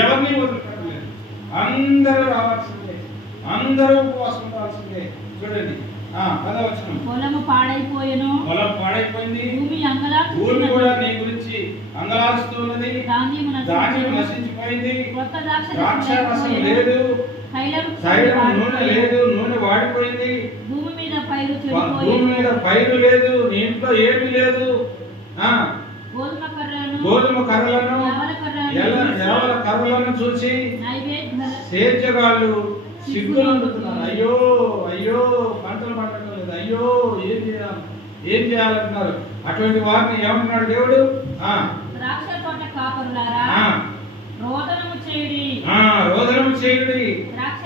ఎవరిని వదులుకోవట్లేదు. అందరూ రావాల్సిందే, అందరూ ఉపవాసం ఉండాల్సిందే. చూడండి 10వ వచనం. పొలము పాడైపోయెను, పొలం పాడైపోయింది, భూమి కూడా నీ గురించి అంగలారుస్తున్నది, ధాన్యం నశించిపోయింది, ద్రాక్షారసం లేదు, తైలం నూనె లేదు, నూనె వాడిపోయింది, భూమి మీద పైరు లేదు, నీ ఇంట్లో ఏమీ లేదు. గోధుమ కర్రలను యవల కర్రలను చూసి సేద్యగాళ్ళు సిగ్గులందుతున్నారు. అయ్యో అయ్యో పంటలు పండటం లేదు, అయ్యో ఏం చేయాలంటున్నారు. అటువంటి వారిని ఏమంటున్నాడు దేవుడు? ద్రాక్ష తోట కాపరులారా, రోదనము చేయుడి. ద్రాక్ష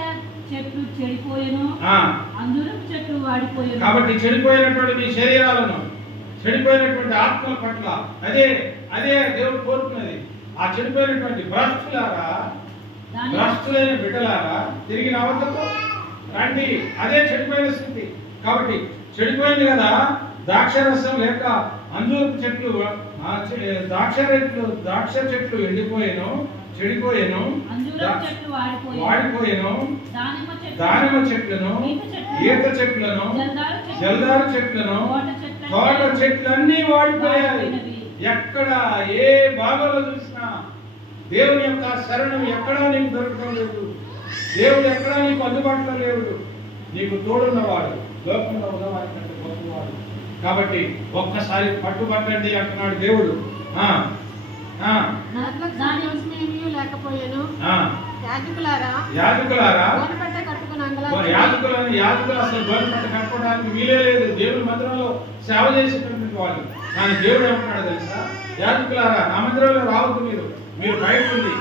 చెట్లు చెడిపోయెను, అంజూరపు చెట్లు వాడిపోయెను. కాబట్టి చెడిపోయినటువంటి మీ శరీరాలను, చెడిపోయినటువంటి ఆత్మల పట్ల అదే దేవుడు కోరుకున్నది. ఆ చెడిపోయినటువంటి భ్రష్టులారా, భ్రష్టులైన బిడ్డలారా, తిరిగి నా వద్దకు రండి. అదే చెడిపోయిన స్థితి. కాబట్టి చెడిపోయింది కదా, ద్రాక్షరసం లేక అంజూరపు చెట్లు, ద్రాక్ష చెట్లు ఎండిపోయాను, చెడిపోయాను, వాడిపోయాను, దానిమ్మ చెట్లను, ఈత చెట్లను, జల్దారు చెట్లను, తోట చెట్లన్నీ వాడిపోయాయి. ఎక్కడ ఏ భాగంలో చూసినా దేవుని యొక్క శరణం ఎక్కడా నీకు దొరకడం లేదు. దేవుడు ఎక్కడా నీకు అందుబాటులో లేడు. నీకు తోడున్నవాడు, లోకంలో ఉన్నవాడి కంటే గొప్పవాడు. కాబట్టి ఒక్కసారి పట్టుబట్టండి అంటున్నాడు దేవుడు. యాజకులు అసలు గోనెపట్ట కట్టుకోవడానికి వీలే లేదు. దేవుని మందిరంలో సేవ చేసేటటువంటి వాళ్ళు. కానీ దేవుడు ఏమంటున్నాడు తెలుసా? యాజకులారా, నా మందిరంలో రావద్దు, మీరు బయట ఉంది.